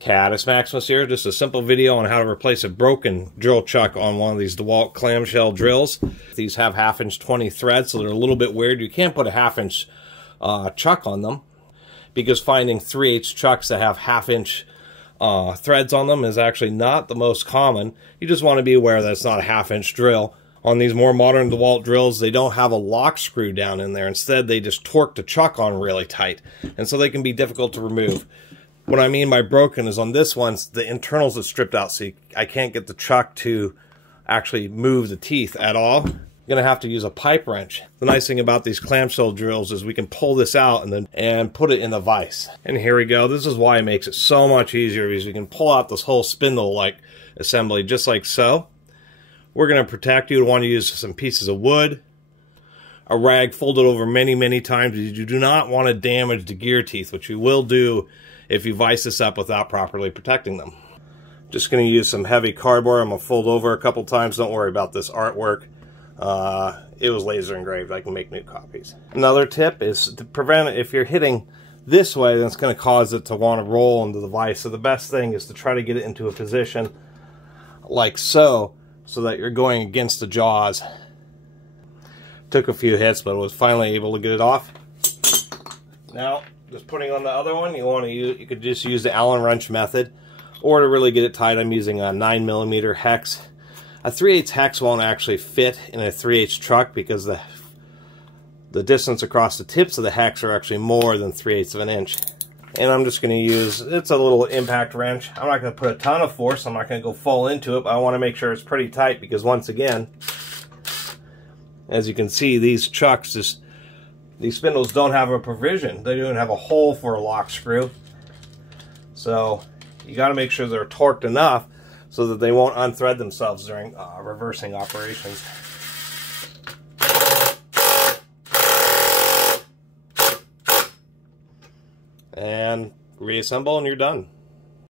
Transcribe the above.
Catus, Maximus here. Just a simple video on how to replace a broken drill chuck on one of these DeWalt clamshell drills. These have 1/2" 20 threads, so they're a little bit weird. You can't put a 1/2" chuck on them, because finding 3/8 chucks that have 1/2" threads on them is actually not the most common. You just want to be aware that it's not a 1/2" drill. On these more modern DeWalt drills, they don't have a lock screw down in there. Instead, they just torque the chuck on really tight, and so they can be difficult to remove. What I mean by broken is on this one, the internals are stripped out, so I can't get the chuck to actually move the teeth at all. I'm going to have to use a pipe wrench. The nice thing about these clamshell drills is we can pull this out and put it in the vise. And here we go. This is why it makes it so much easier, because we can pull out this whole spindle-like assembly just like so. We're going to protect you. Want to use some pieces of wood, a rag folded over many, many times. You do not want to damage the gear teeth, which you will do if you vise this up without properly protecting them. Just going to use some heavy cardboard. I'm going to fold over a couple times. Don't worry about this artwork. It was laser engraved. I can make new copies. Another tip is to prevent it. If you're hitting this way, then it's going to cause it to want to roll into the vise. So the best thing is to try to get it into a position like so that you're going against the jaws. Took a few hits, but I was finally able to get it off. Now, just putting on the other one, you could just use the Allen wrench method, or to really get it tight, I'm using a 9mm hex. A 3/8 hex won't actually fit in a 3/8 truck because the distance across the tips of the hex are actually more than 3/8 of an inch. And I'm just going to use, it's a little impact wrench. I'm not going to put a ton of force. I'm not going to go full into it, but I want to make sure it's pretty tight, because once again, as you can see, these chucks, these spindles don't have a provision. They don't have a hole for a lock screw. So you got to make sure they're torqued enough so that they won't unthread themselves during reversing operations. And reassemble and you're done.